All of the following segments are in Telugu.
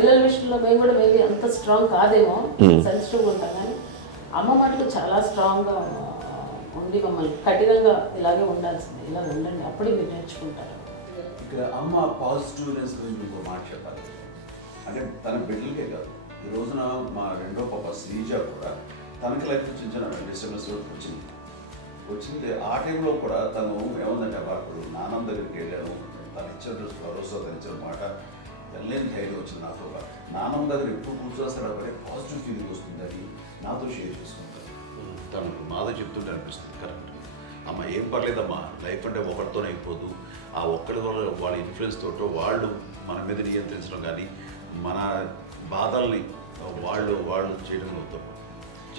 పిల్లల విషయంలో మేము కూడా మేబీ అంత స్ట్రాంగ్ కాదేమో, సెన్సిటివ్గా ఉంటాం. కానీ అమ్మ మాటలు చాలా స్ట్రాంగ్గా ఉండి మమ్మల్ని కఠినంగా ఇలాగే ఉండాల్సింది, ఇలా ఉండండి, అప్పుడే మీరు నేర్చుకుంటారు. ఇక్కడ అమ్మ పాజిటివ్నెస్ గురించి ఇంకో మాట చెప్పాలి. అంటే తన బిడ్డలకే కాదు, ఈ రోజున మా రెండో పాప శ్రీజ కూడా తనకి లైఫ్ చిన్న చిన్న డిస్టర్బెన్స్ వచ్చింది. ఆ టైంలో కూడా తను ఏముందంటే అప్పుడు నాన్నమ్మ దగ్గరికి వెళ్ళాను, తను ఇచ్చిన భరోసా, తను ఇచ్చిన మాట వెళ్ళలేని ధైర్యం వచ్చింది నాతో. నాన్నమ్మ దగ్గర ఎప్పుడు కూర్చోస్తాడు అప్పుడే పాజిటివ్ ఫీలింగ్ వస్తుందని నాతో షేర్ చేసుకుంటాను. తను మాతో చెప్తుంటే అనిపిస్తుంది కరెక్ట్. అమ్మ ఏం పర్లేదమ్మా, లైఫ్ అంటే ఒకరితోనే అయిపోదు, ఆ ఒక్కడి వల్ల వాళ్ళ ఇన్ఫ్లుయెన్స్ తోటో వాళ్ళు మన మీద నియంత్రించడం కానీ మన బాధల్ని వాళ్ళు చేయడం అవుతాం.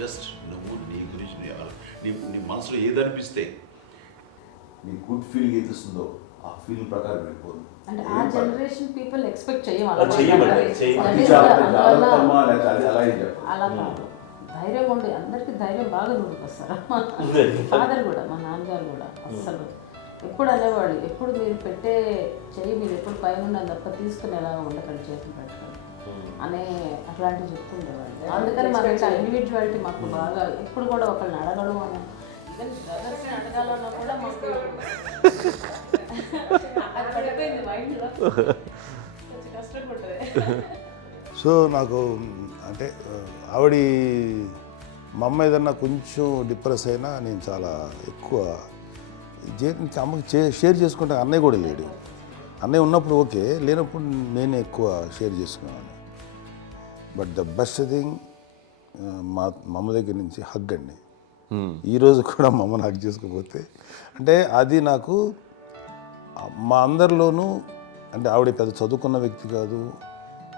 జస్ట్ నువ్వు నీ గురించి నీ మనసులో ఏదనిపిస్తే నీ గుడ్ ఫీలింగ్ ఏదిస్తుందో ఆ ఫీలింగ్ ప్రకారం వెళ్ళిపోదు. అంటే ఆ జనరేషన్ పీపుల్ ఎక్స్పెక్ట్ చేయం అలా కాదు. ధైర్యం ఉండి అందరికి ధైర్యం బాగా నూరుకొస్తారు. ఫాదర్ కూడా, మా నాన్నగారు కూడా అస్సలు ఎప్పుడు అనేవాళ్ళు, ఎప్పుడు మీరు పెట్టే చెయ్యి మీరు ఎప్పుడు పైన ఉండాలి తప్ప తీసుకుని ఎలా ఉండకండి, చేతులు పెట్టకండి అనే అట్లాంటివి చెప్తుండేవాళ్ళు. అందుకని మాకు ఇండివిజువాలిటీ మాకు బాగా ఎప్పుడు కూడా ఒకళ్ళని అడగడం అని, ఈవెన్ బ్రదర్స్ని అడగాలన్నా కూడా మాకు అది పడిపోయింది మైండ్లో, కొంచెం కష్టంగా ఉంటుంది. సో నాకు అంటే ఆవిడ మా అమ్మ ఏదన్నా కొంచెం డిప్రెస్ అయినా నేను చాలా ఎక్కువ అమ్మకి షేర్ చేసుకుంటే, అన్నయ్య కూడా లేడు. అన్నయ్య ఉన్నప్పుడు ఓకే, లేనప్పుడు నేనే ఎక్కువ షేర్ చేసుకున్నాను. బట్ ద బెస్ట్ థింగ్ మా అమ్మ దగ్గర నుంచి హగ్ అండి. ఈరోజు కూడా మా అమ్మని హగ్ చేసుకోకపోతే అంటే అది నాకు మా అందరిలోనూ, అంటే ఆవిడ పెద్ద చదువుకున్న వ్యక్తి కాదు,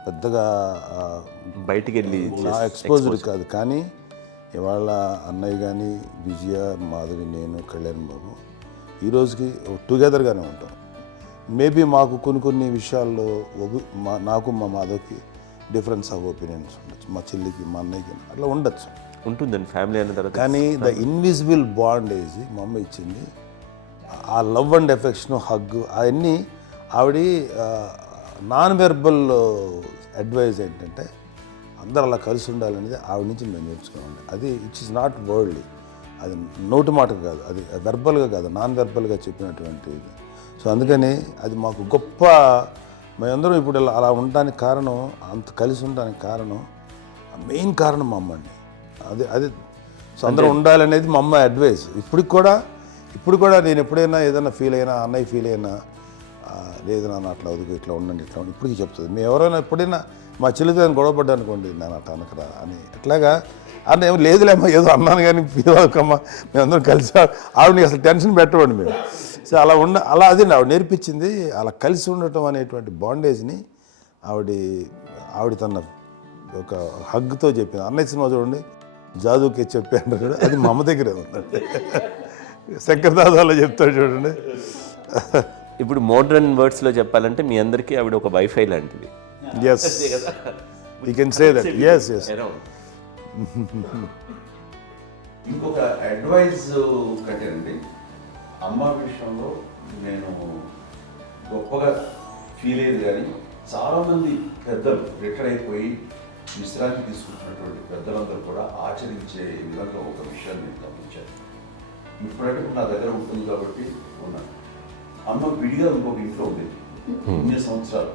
పెద్దగా బయటికి వెళ్ళి ఎక్స్పోజర్ కాదు. కానీ ఇవాళ అన్నయ్య కానీ, విజయ, మాధవి, నేను, కళ్యాణ్ బాబు ఈ రోజుకి టుగెదర్గానే ఉంటాం. మేబీ మాకు కొన్ని విషయాల్లో నాకు మా మాధవ్కి డిఫరెన్స్ ఆఫ్ ఒపీనియన్స్ ఉండొచ్చు, మా చెల్లికి, మా అన్నయ్యకి అట్లా ఉండొచ్చు, ఉంటుందండి ఫ్యామిలీ అన్న తర్వాత. కానీ ద ఇన్విజిబుల్ బాండేజ్ మా అమ్మ ఇచ్చింది, ఆ లవ్ అండ్ ఎఫెక్షన్, హగ్, అవన్నీ ఆవిడ నాన్ వెర్బల్ అడ్వైజ్ ఏంటంటే అందరూ అలా కలిసి ఉండాలనేది ఆవిడ నుంచి మేము నేర్చుకోవాలి. అది ఇట్స్ ఇస్ నాట్ వర్డ్లీ, అది నోటి మాట కాదు, అది వెర్బల్గా కాదు, నాన్ వెర్బల్గా చెప్పినటువంటి ఇది. సో అందుకని అది మాకు గొప్ప, మేమందరం ఇప్పుడు అలా ఉండడానికి కారణం, అంత కలిసి ఉండడానికి కారణం, మెయిన్ కారణం మా అమ్మ అండి. అది సో అందరూ ఉండాలనేది మా అమ్మ అడ్వైస్. ఇప్పుడు కూడా నేను ఎప్పుడైనా ఏదైనా ఫీల్ అయినా, అన్నయ్య ఫీల్ అయినా, లేదు నాన్న అట్లా వదుకు, ఇట్లా ఉండండి, ఇట్లా ఉండి, ఇప్పటికీ చెప్తుంది. మేము ఎవరైనా ఎప్పుడైనా మా చెల్లితో గొడవపడ్డా అనుకోండి, నేను అట్లా అనకరా అని, ఎట్లాగా అన్న ఏమో లేదులేమ్మా, ఏదో అన్నాను కానీ ఫీల్ అవ్వకమ్మా, మేమందరం కలిసి ఆవిడని అసలు టెన్షన్ పెట్టవండి మేము. సో అలా అది ఆవిడ నేర్పించింది, అలా కలిసి ఉండటం అనేటువంటి బాండేజ్ని ఆవిడ తన ఒక హగ్తో చెప్పింది. అన్నయ్య సినిమా చూడండి, జాదూకి చెప్పాను కూడా, అది మా అమ్మ దగ్గరే ఉందండి. శంకర్ దాదాలో చెప్తాడు చూడండి. ఇప్పుడు మోడ్రన్ వర్డ్స్లో చెప్పాలంటే మీ అందరికీ ఆవిడ ఒక వైఫై లాంటిది. Yes, you can say that. Yes. ఇంకొక అడ్వైజ్ కట్టండి, అమ్మ విషయంలో నేను గొప్పగా ఫీల్ అయ్యేది. కానీ చాలామంది పెద్దలు రిటైర్ అయిపోయి విశ్రాంతి తీసుకుంటున్నటువంటి పెద్దలందరూ కూడా ఆచరించే విధంగా ఒక విషయాన్ని నేను గమనించాను. ఇప్పుడంటే నా దగ్గర ఉంటుంది కాబట్టి ఉన్నాను. అమ్మ విడిగా ఇంకొక ఇంట్లో ఉండేది, 9 సంవత్సరాలు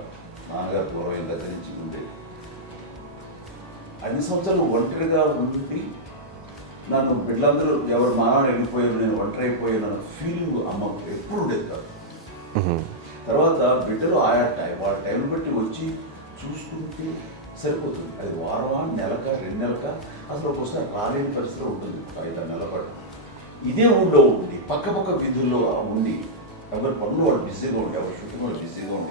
నాన్నగారు దూరం దగ్గర నుంచి ఉండేది. 5 సంవత్సరాలు ఒంటరిగా ఉండి నన్ను బిడ్డలందరూ ఎవరు మానవాడు వెళ్ళిపోయారు, నేను ఒంటరి అయిపోయాను అన్న ఫీలింగ్ అమ్మకు ఎప్పుడు ఉండేది కాదు. తర్వాత బిడ్డలు వాళ్ళ టైం బట్టి వచ్చి చూసుకుంటే సరిపోతుంది. అది వారమా, నెలక, 2 నెలక, అసలు ఒకసారి రాలేని పరిస్థితిలో ఉంటుంది. 5-6 నెలల పాటు ఇదే ఊళ్ళో ఉండి పక్క విధుల్లో ఉండి ఎవరి పనులు వాళ్ళు బిజీగా ఉంటే, ఎవరి షూటింగ్ వాళ్ళు బిజీగా ఉంటే